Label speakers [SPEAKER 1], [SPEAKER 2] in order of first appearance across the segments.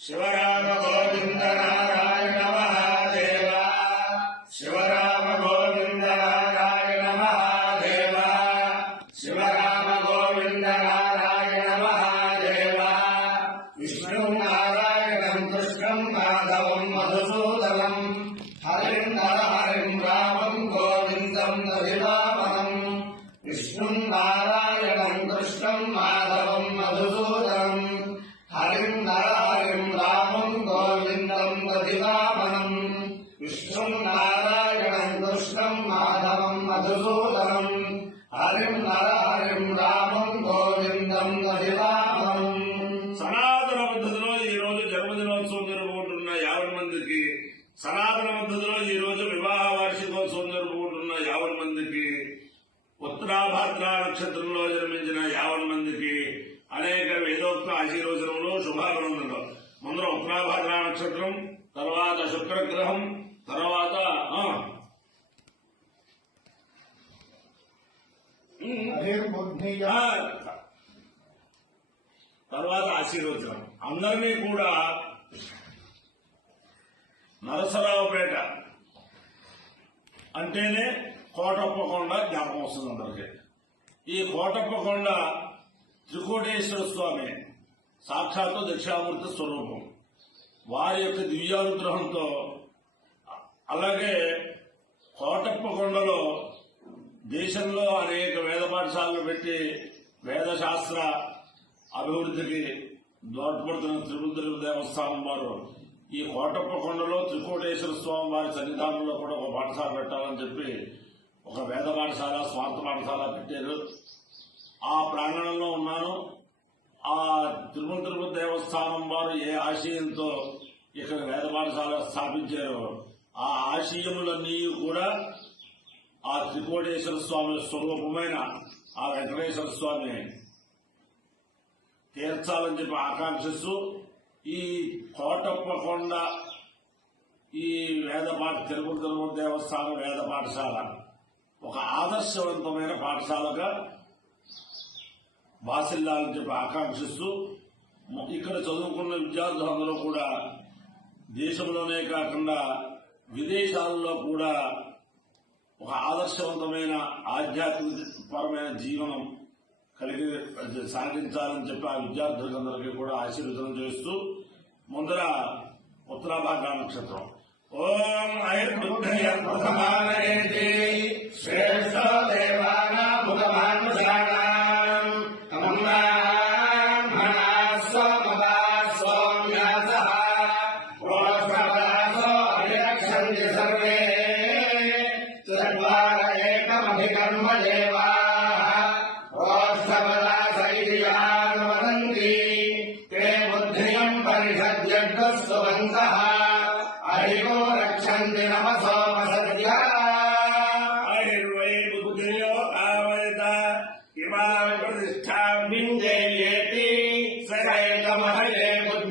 [SPEAKER 1] శివరామ గోవింద నారాయణ మహాదేవ శివరామ గోవింద నారాయణ మహాదేవ శివరామ గోవింద నారాయణ మహాదేవ విష్ణు నారాయణం కృష్ణం మాధవం మధుసూదనం హరిం నరహరిం రామం గోవిందం నవిరామణం విష్ణు నారాయణ
[SPEAKER 2] జరుపుకుంటున్న యాభై మందికి సనాతన పద్ధతిలో ఈ రోజు వివాహ వార్షికోత్సవం జరుపుకుంటున్న యాభై మందికి ఉత్తరాభాద్ర నక్షత్రంలో జన్మించిన యాభై మందికి అనేక వేదోక్త ఆశీర్వచనములు శుభాభినందనలు. ముందర ఉత్తరాభాద్ర నక్షత్రం తర్వాత శుక్రగ్రహం తర్వాత తర్వాత ఆశీర్వచనం. అందరినీ కూడా నరసరావుపేట. అంటేనే కోటప్పకొండ జ్ఞాపకం వస్తుంది అందరికి. ఈ కోటప్పకొండ త్రికోటేశ్వర స్వామి సాక్షాత్తు దక్షిణామూర్తి స్వరూపం. వారి యొక్క దివ్యానుగ్రహంతో అలాగే కోటప్పకొండలో దేశంలో అనేక వేద పాఠశాలలు పెట్టి వేదశాస్త్ర అభివృద్ధికి దోడ్పడుతున్న తిరుపతి దేవస్థానం వారు. ఈ కోటప్ప కొండలో త్రికోటేశ్వర స్వామి వారి సన్నిధానంలో కూడా ఒక పాఠశాల పెట్టాలని చెప్పి ఒక వేద పాఠశాల స్వార్థ పాఠశాల పెట్టారు. ఆ ప్రాంగణంలో ఉన్నాను. ఆ తిరుమల తిరుపతి దేవస్థానం వారు ఏ ఆశయంతో ఇక్కడ వేద పాఠశాల స్థాపించారో ఆ ఆశయములన్నీ కూడా ఆ త్రికోటేశ్వర స్వామి స్వరూపమైన ఆ వెంకటేశ్వర స్వామి తీర్చాలని చెప్పి ఆకాంక్షిస్తూ ఈ కోటప్పకొండ ఈ వేద పాఠ తిరుపతి తిరుమల దేవస్థానం వేద పాఠశాల. ఒక ఆదర్శవంతమైన పాఠశాలగా బాసిల్లాలని చెప్పి ఆకాంక్షిస్తూ ఇక్కడ చదువుకున్న విద్యార్థులందరూ కూడా దేశంలోనే కాకుండా విదేశాల్లో కూడా ఒక ఆదర్శవంతమైన ఆధ్యాత్మికపరమైన జీవనం కలిగి సాగించాలని చెప్పి ఆ విద్యార్థులందరికీ కూడా ఆశీర్వచనం చేస్తూ ముందర ఉత్తరాభాగ నక్షత్రం. ఓం ఐర్బుద్ధయ
[SPEAKER 1] శ్రేష్ఠ దేవానాముఖమానుషాణాం సర్వే చత్వార ఏకమధికర్మ దేవాः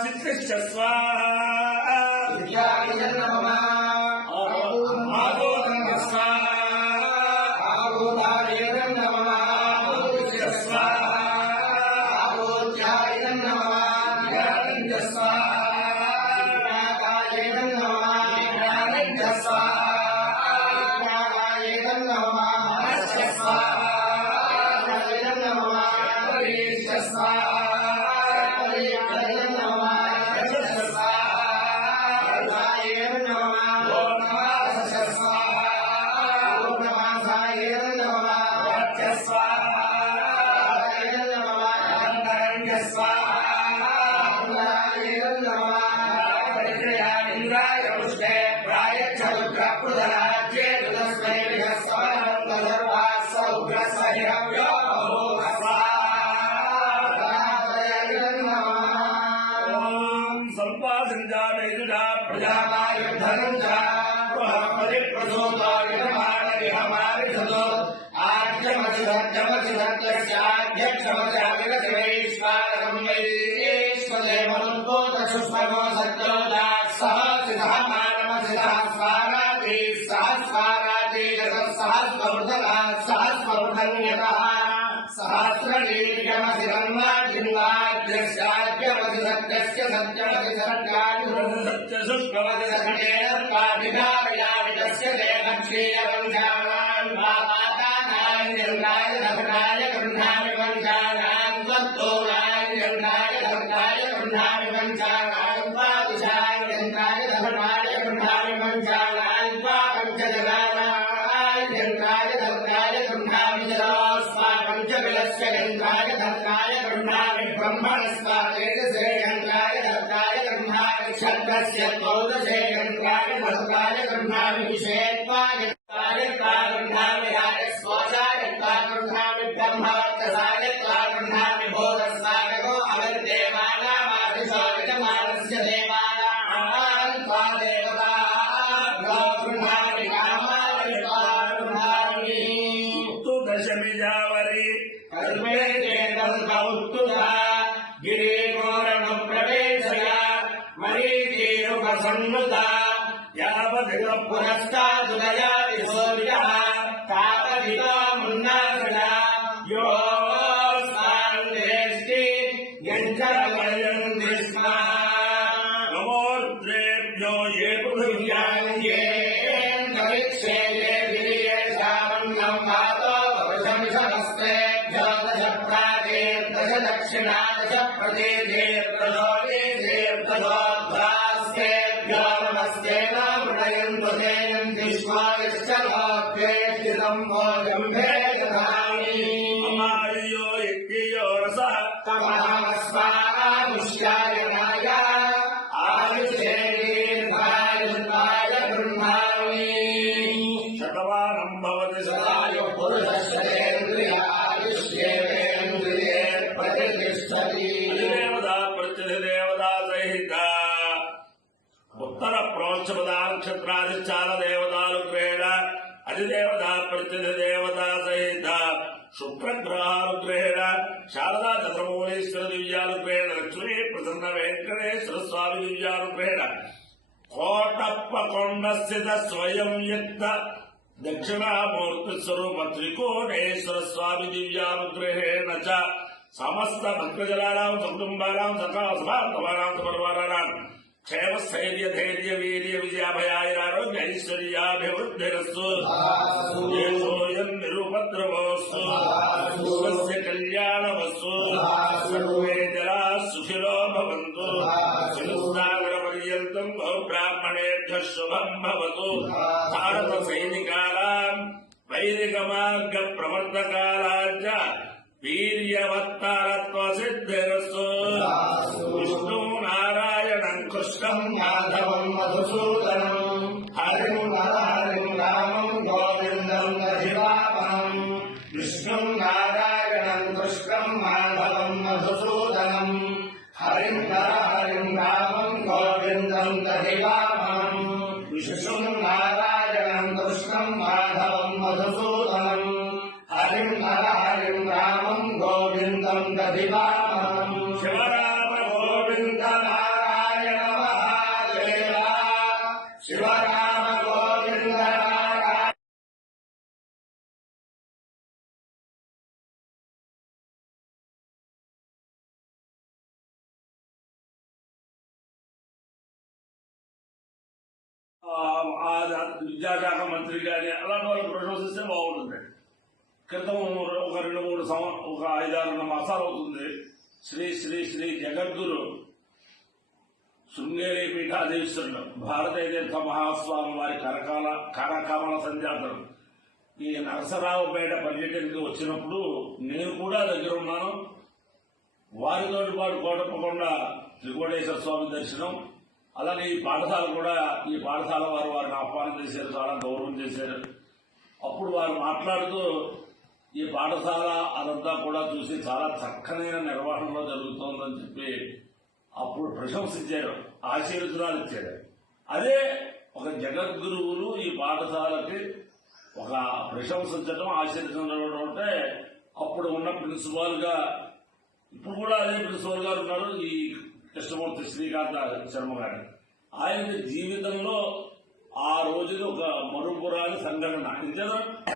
[SPEAKER 3] నమ
[SPEAKER 2] చిత్తిష్ట స్వాహ. सहस्रदीर्घमधिरन्वाजिन्वाद्यस्याद्यमधिसत्यस्य
[SPEAKER 1] सत्यमधिसत्यादिभ्यामयावितस्य देवक्षीयवंशानाम् पापातानान्यन्नाय धर्माय गृह्णामि वंशानाम् त्वत्तोलान्यन्नाय
[SPEAKER 2] धर्माय गृह्णामि धत्ताय
[SPEAKER 1] ब्रह्मा ब्रह्मणस्वा तेजसे यन्त्राय धत्ताय ब्रह्मा क्षत्रस्य पौदसे यन्त्राय धत्ताय ब्रह्मा विषेत्वाय por hasta లోకేష్టితం మోజంభే దధామి
[SPEAKER 2] అమాయో యజ్ఞయో రస
[SPEAKER 1] తమస్వాముష్యాయనాయ ఆయుషే దీర్ఘాయుర్వాయ గృహామి
[SPEAKER 2] శతమానం భవతి సదాయ
[SPEAKER 1] సదాయ పురుషేంద్రియాయుష్యేంద్రియే ప్రతిష్టతి
[SPEAKER 2] దేవతా ప్రత్యధి దేవతా సహిత ఉత్తర ప్రోక్షపద అధిదేవత ప్రత్యధి దేవతా సహిత శుక్రగ్రహాలు శారదా చంద్రమౌళేశ్వర దివ్యానుగ్రహేణ క్రీడ లక్ష్మీ ప్రసన్న వెంకటేశ్వర స్వామి దివ్యానుగ్రహేణ. క్రీడ కోటప్ప కొండ స్థిత స్వయం యుక్త దక్షిణామూర్తి స్వరూప త్రికోణేశ్వర స్వామి దివ్యానుగ్రహేణ సమస్త భక్తజలానాం సకుటుంబానాం సకాల సభాంతమానాం సపరివారాణాం క్షేమ స్థైర్య ధైర్య వీర్య విజయాభయాయిరారోగ్య ఐశ్వర్యాభివృద్ధిరస్సు దేశోయం నిరుపద్రవోస్సు స్వస్య కళ్యాణవస్సు సర్వే జలా సుఖినో భవంతు. పర్యంతం శుభం భవతు. భారత వైదిక మార్గ ప్రవర్తకాలాచ వీర్యవత్తారత్వ సిద్ధిరస్సు విష్ణు కృష్ణం
[SPEAKER 1] మాధవం
[SPEAKER 2] విద్యాశాఖ మంత్రి కానీ అలాంటి వాళ్ళు ప్రశంసిస్తే బాగుంటుంది. క్రితం ఒక రెండు మూడు సంవ ఒక ఐదారు మాసాలు అవుతుంది. శ్రీ శ్రీ శ్రీ జగద్గురు శృంగేరి పీఠాధీశ్వరుడు భారతీయ తీర్థ మహాస్వామి వారి కరకాల కరకమల సంధ్యాతం ఈ నరసరావుపేట పర్యటనకి వచ్చినప్పుడు నేను కూడా దగ్గర ఉన్నాను. వారితో పాటు కోటప్పకొండ త్రికోటేశ్వర స్వామి దర్శనం అలాగే ఈ పాఠశాల కూడా ఈ పాఠశాల వారు వారిని ఆహ్వానం చేశారు చాలా గౌరవం చేశారు. అప్పుడు వారు మాట్లాడుతూ ఈ పాఠశాల అదంతా కూడా చూసి చాలా చక్కనైన నిర్వహణలో జరుగుతోందని చెప్పి అప్పుడు ప్రశంసించారు ఆశీర్వచనాలు ఇచ్చారు. అదే ఒక జగద్గురువులు ఈ పాఠశాలకి ఒక ప్రశంసించడం ఆశీర్వచనం అంటే అప్పుడు ఉన్న ప్రిన్సిపాల్గా ఇప్పుడు కూడా అదే ప్రిన్సిపాల్ గారు ఉన్నారు. ఈ కృష్ణమూర్తి శ్రీకాంత శర్మ గారు. ఆయన జీవితంలో ఆ రోజున ఒక మరుపురాని సంఘటన. ఇంతేనా